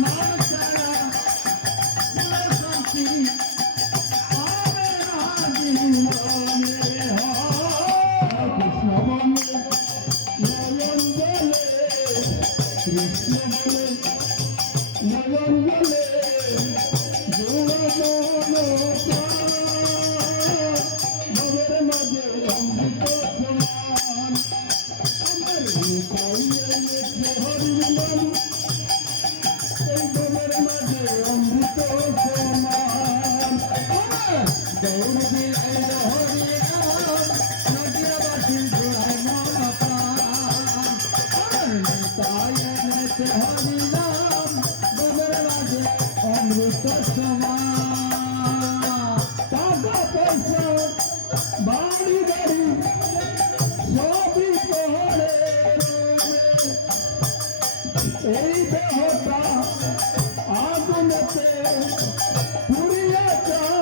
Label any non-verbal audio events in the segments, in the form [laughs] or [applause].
man. এই দেহটা আগুনতে পুড়িয়ে যায়।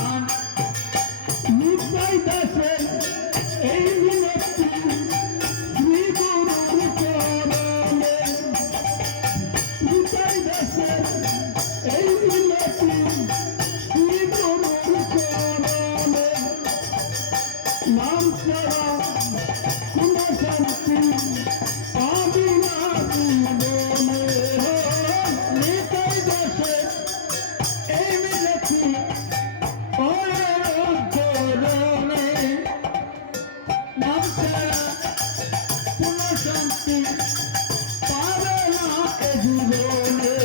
নাম ছাড়া কোনো শান্তি পাবি না জীবনে নিতাই দেশে এই মিলেছি পরের চরণে নাম ছাড়া কোনো শান্তি পাবে না এ জীবনে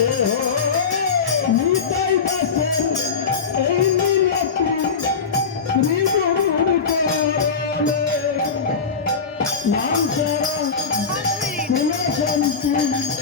নিতাই দেশে এই মিলেছি Thank [laughs] you.